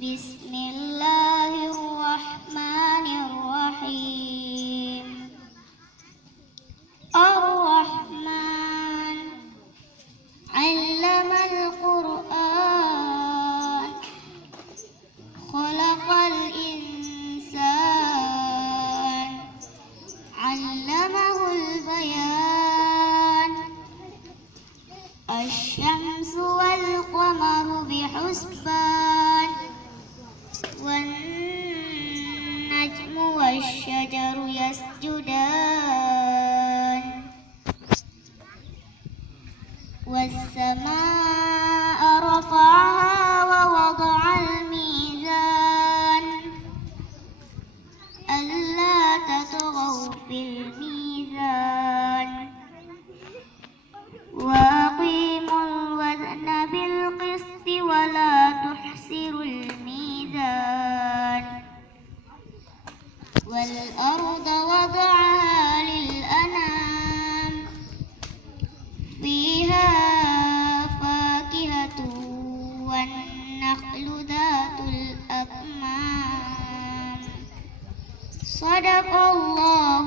بسم الله الرحمن الرحيم. الرحمن علم القرآن خلق الإنسان علمه البيان. الشمس والقمر بحسبان والنجم والشجر يسجدان والسماء رفعها ووضع الميزان ألا تطغوا في الميزان وأقيموا الوزن بالقسط ولا تخسروا الميزان. والأرض وضعها للأنام فيها فاكهة والنخل ذات الأكمام. صدق الله